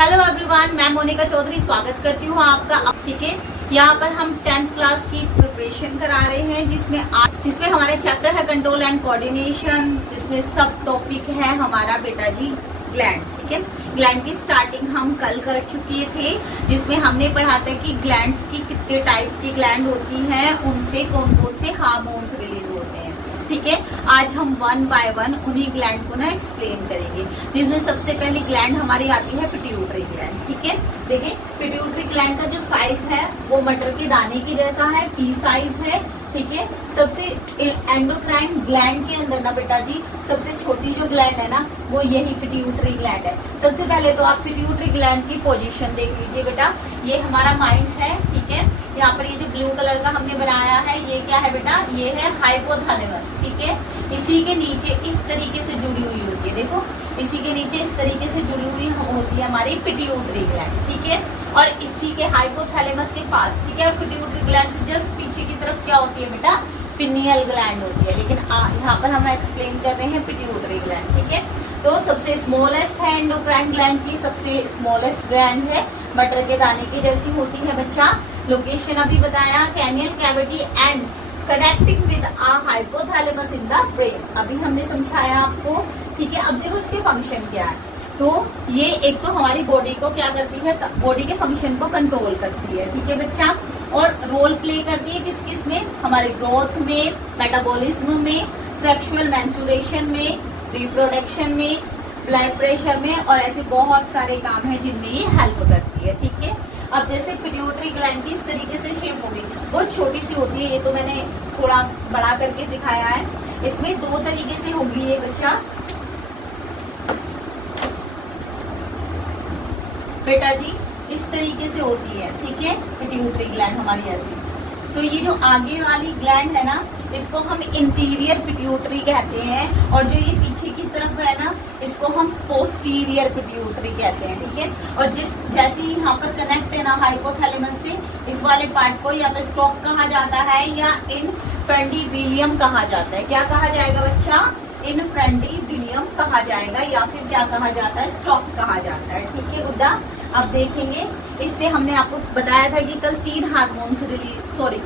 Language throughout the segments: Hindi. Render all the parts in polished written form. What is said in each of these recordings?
हेलो एवरीवन, मैं मोनिका चौधरी स्वागत करती हूँ आपका। ठीक है, यहाँ पर हम 10th क्लास की प्रिपरेशन करा रहे हैं जिसमें हमारे चैप्टर है कंट्रोल एंड कोऑर्डिनेशन, जिसमें सब टॉपिक है हमारा बेटा जी ग्लैंड। ठीक है, ग्लैंड की स्टार्टिंग हम कल कर चुके थे, जिसमें हमने पढ़ा था कि ग्लैंड्स की कितने टाइप की ग्लैंड होती हैं, उनसे कौन कौन से हार्मोन्स रिलीज होते हैं। ठीक है, आज हम वन बाय वन उन्हीं ग्लैंड को ना एक्सप्लेन करेंगे, जिसमें सबसे पहली ग्लैंड हमारी आती है पिट्यूटरी ग्लैंड। ठीक है, देखिए पिट्यूटरी ग्लैंड का जो साइज है वो मटर के दाने की जैसा है, पी साइज है। ठीक है, सबसे एंडोक्राइन ग्लैंड के अंदर ना बेटा जी सबसे छोटी जो ग्लैंड है ना वो यही पिट्यूटरी ग्लैंड है। सबसे पहले तो आप पिट्यूटरी ग्लैंड की पोजीशन देख लीजिए बेटा, ये हमारा माइंड है। ठीक है, यहाँ पर ये जो ब्लू कलर का हमने बनाया है ये क्या है बेटा, ये है हाइपोथैलेमस। ठीक है, इसी के नीचे इस तरीके से जुड़ी हुई होती है, देखो इसी के नीचे इस तरीके से जुड़ी हुई होती है हमारी पिट्यूटरी ग्लैंड। ठीक है, और इसी के हाइपोथैलेमस के पास, ठीक है, पिट्यूटरी ग्लैंड से जस्ट पीछे की तरफ क्या होती है बेटा, पिनियल ग्लैंड होती है। लेकिन यहाँ पर हम एक्सप्लेन कर रहे हैं पिट्यूटरी ग्लैंड। ठीक है, तो सबसे स्मॉलेस्ट है एंडोक्राइन ग्लैंड की, सबसे स्मॉलेस्ट ग्लैंड है, मटर के दाने की जैसी होती है बच्चा। लोकेशन अभी बताया, cranial cavity and connecting with ah hypothalamus in the brain, अभी हमने समझाया आपको। ठीक है, अब देखो इसके फंक्शन क्या है। तो ये एक तो हमारी बॉडी को क्या करती है, बॉडी के फंक्शन को कंट्रोल करती है। ठीक है बच्चा, और रोल प्ले करती है किस किस में, हमारे ग्रोथ में, मेटाबॉलिज्म में, सेक्सुअल मेंस्ट्रुएशन में, रिप्रोडक्शन में, ब्लड प्रेशर में, और ऐसे बहुत सारे काम हैं जिनमें ये हेल्प करती है। ठीक है, अब जैसे पिट्यूटरी ग्लैंड की इस तरीके से शेप होगी, बहुत छोटी सी होती है, ये तो मैंने थोड़ा बड़ा करके दिखाया है। इसमें दो तरीके से होगी ये बच्चा बेटा जी, इस तरीके से होती है। ठीक है, पिट्यूटरी ग्लैंड हमारी ऐसी। तो ये जो आगे वाली ग्लैंड है ना इसको हम इंटीरियर पिट्यूटरी कहते हैं, और जो ये पीछे की तरफ है ना इसको हम पोस्टीरियर पिट्यूटरी कहते हैं। ठीक है, और जैसे यहाँ पर कनेक्ट है ना हाइपोथैलेमस से, इस वाले पार्ट को या तो स्टॉक कहा जाता है या इनफेंडिबिलियम कहा जाता है। क्या कहा जाएगा बच्चा, इनफेंडिबिलियम कहा जाएगा, या फिर क्या कहा जाता है, स्टॉक कहा जाता है। ठीक है गुड्डा, अब देखेंगे इससे हमने आपको बताया था कि कल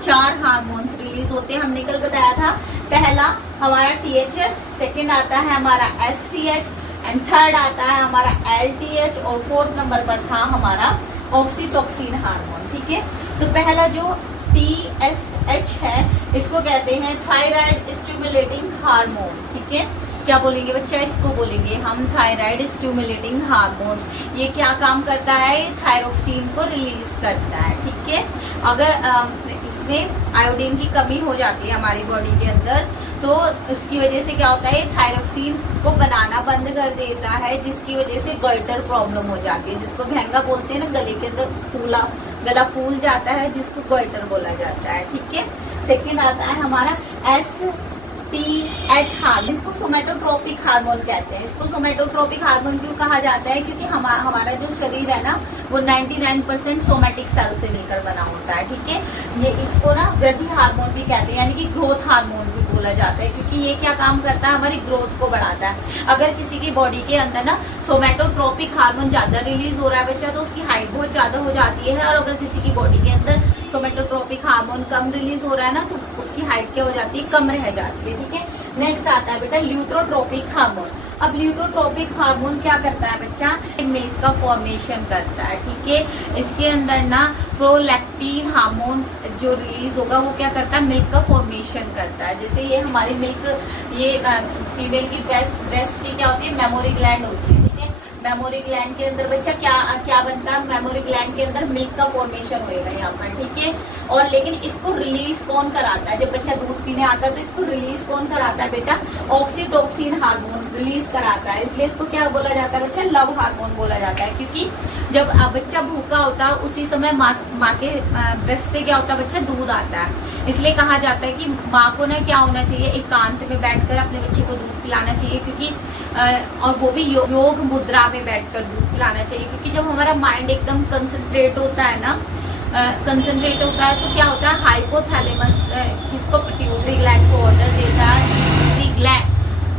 4 हार्मोन्स रिलीज होते हैं। हमने कल बताया था, पहला हमारा THS, सेकंड आता है हमारा STH, एंड थर्ड आता है हमारा LTH, और फोर्थ नंबर पर था हमारा ऑक्सीटोसिन हार्मोन। ठीक है, तो पहला जो TSH है इसको कहते हैं थायराइड स्टिमुलेटिंग हार्मोन। ठीक है, क्या बोलेंगे बच्चा, इसको बोलेंगे हम थायराइड स्टिमुलेटिंग हार्मोन। ये क्या काम करता है, थायरोक्सिन को रिलीज करता है। ठीक है, अगर इसमें आयोडीन की कमी हो जाती है हमारी बॉडी के अंदर तो उसकी वजह से क्या होता है, थायरोक्सिन को बनाना बंद कर देता है, जिसकी वजह से गॉइटर प्रॉब्लम हो जाती है, जिसको घेंगा बोलते हैं ना, गले के अंदर गला फूल जाता है, जिसको गॉइटर बोला जाता है। ठीक है, सेकंड आता है हमारा STH हार्मोन, इसको सोमेटोट्रोपिक हार्मोन कहते हैं। इसको सोमेटोट्रोपिक हार्मोन क्यों कहा जाता है, क्योंकि हमारा जो शरीर है ना वो 99% सोमेटिक सेल से मिलकर बना होता है। ठीक है, ये इसको ना वृद्धि हार्मोन भी कहते हैं, यानी कि ग्रोथ हार्मोन भी बोला जाता है, क्योंकि ये क्या काम करता है, हमारी ग्रोथ को बढ़ाता है। अगर किसी की बॉडी के अंदर ना सोमेटोट्रोपिक हार्मोन ज्यादा रिलीज हो रहा है बच्चा तो उसकी हाइट बहुत ज्यादा हो जाती है, और अगर किसी की बॉडी के अंदर सोमेटोट्रोपिक हार्मोन कम रिलीज हो रहा है ना तो उसकी हाइट क्या हो जाती है, कम रह जाती है। ठीक है, नेक्स्ट आता है बेटा ल्यूट्रोट्रोपिक हार्मोन। अब ल्यूट्रोट्रोपिक हार्मोन क्या करता है बच्चा, मिल्क का फॉर्मेशन करता है। ठीक है, इसके अंदर ना प्रोलैक्टिन हार्मोन जो रिलीज होगा वो क्या करता है, मिल्क का फॉर्मेशन करता है। जैसे ये हमारी मिल्क, ये फीमेल की ब्रेस्ट की क्या होती है, मेमोरी ग्लैंड होती है। ठीक है, मेमोरी ग्लैंड के अंदर बच्चा क्या बनता है, मेमोरी ग्लैंड के अंदर मिल्क का फॉर्मेशन होएगा यहाँ पर। ठीक है, और लेकिन इसको रिलीज कौन कराता है, जब बच्चा दूध पीने आता है तो इसको रिलीज कौन कराता है बेटा, ऑक्सीटोसिन हार्मोन रिलीज कराता है। इसलिए इसको क्या बोला जाता है बच्चा, लव हार्मोन बोला जाता है, क्योंकि जब बच्चा भूखा होता है उसी समय माँ के ब्रेस्ट से क्या होता है बच्चा, दूध आता है। इसलिए कहा जाता है कि माँ को ना क्या होना चाहिए, एकांत में बैठकर अपने बच्चे को दूध पिलाना चाहिए, क्योंकि और वो भी योग मुद्रा में बैठकर दूध पिलाना चाहिए, क्योंकि जब हमारा माइंड एकदम कंसंट्रेट होता है ना, कंसंट्रेट होता है तो क्या होता है, हाइपोथैलेमस किसको, पिट्यूटरी ग्लैंड को ऑर्डर देता है, पिट्यूटरी ग्लैंड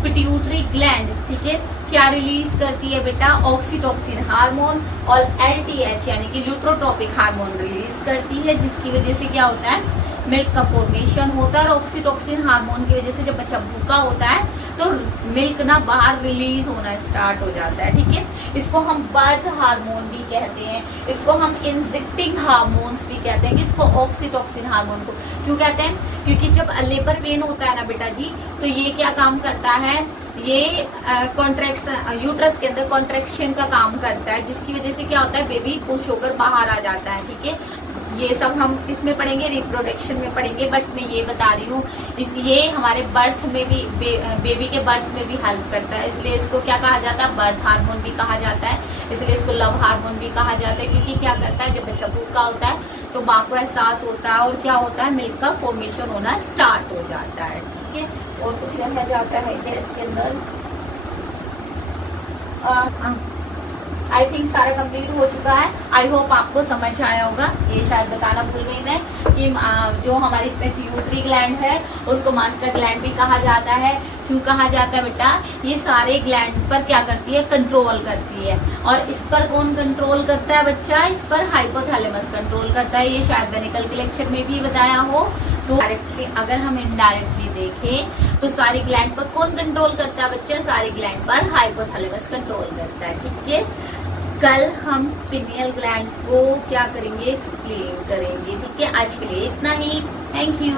पिट्यूटरी ग्लैंड, ठीक है, क्या रिलीज करती है बेटा, ऑक्सीटोसिन हार्मोन और LTH यानी कि ल्यूट्रोट्रोपिक हार्मोन रिलीज करती है, जिसकी वजह से क्या होता है, मिल्क का फॉर्मेशन होता है। और ऑक्सीटोसिन हार्मोन की वजह से जब बच्चा भूखा होता है तो मिल्क ना बाहर रिलीज होना स्टार्ट हो जाता है, ठीक है। इसको हम बर्थ हार्मोन भी कहते हैं, इसको हम इंजेक्टिंग हार्मोन्स भी कहते हैं। इसको ऑक्सीटोसिन हार्मोन को क्यों कहते हैं, क्योंकि जब लेबर पेन होता है ना बेटा जी, तो ये क्या काम करता है, ये कॉन्ट्रैक्शन, यूट्रस के अंदर कॉन्ट्रैक्शन का काम करता है, जिसकी वजह से क्या होता है, बेबी पुश होकर बाहर आ जाता है, ठीक है। ये सब हम इसमें पढ़ेंगे, रिप्रोडक्शन में पढ़ेंगे, बट मैं ये बता रही हूँ ये हमारे बर्थ में भी, बेबी के बर्थ में भी हेल्प करता है, इसलिए इसको क्या कहा जाता है, बर्थ हार्मोन भी कहा जाता है, इसलिए इसको लव हार्मोन भी कहा जाता है। क्योंकि क्या करता है, जब बच्चा भूखा होता है तो माँ को एहसास होता है और क्या होता है, मिल्क का फॉर्मेशन होना स्टार्ट हो जाता है, ठीक है। और कुछ रह जाता है क्या इसके अंदर, आई थिंक सारा कंप्लीट हो चुका है। आई होप आपको समझ आया होगा। ये शायद बताना भूल गई मैं कि जो हमारी पिट्यूटरी ग्लैंड है उसको मास्टर ग्लैंड भी कहा जाता है। क्यों कहा जाता है बेटा, ये सारे ग्लैंड पर क्या करती है, कंट्रोल करती है। और इस पर कौन कंट्रोल करता है बच्चा, इस पर हाइपोथैलेमस कंट्रोल करता है। ये शायद मैंने कल के लेक्चर में भी बताया हो। तो डायरेक्टली अगर हम इनडायरेक्टली देखें तो सारी ग्लैंड पर कौन कंट्रोल करता है बच्चा, सारी ग्लैंड पर हाइपोथैलेमस कंट्रोल करता है, ठीक है। कल हम पिनियल ग्लैंड को क्या करेंगे, एक्सप्लेन करेंगे, ठीक है। आज के लिए इतना ही, थैंक यू।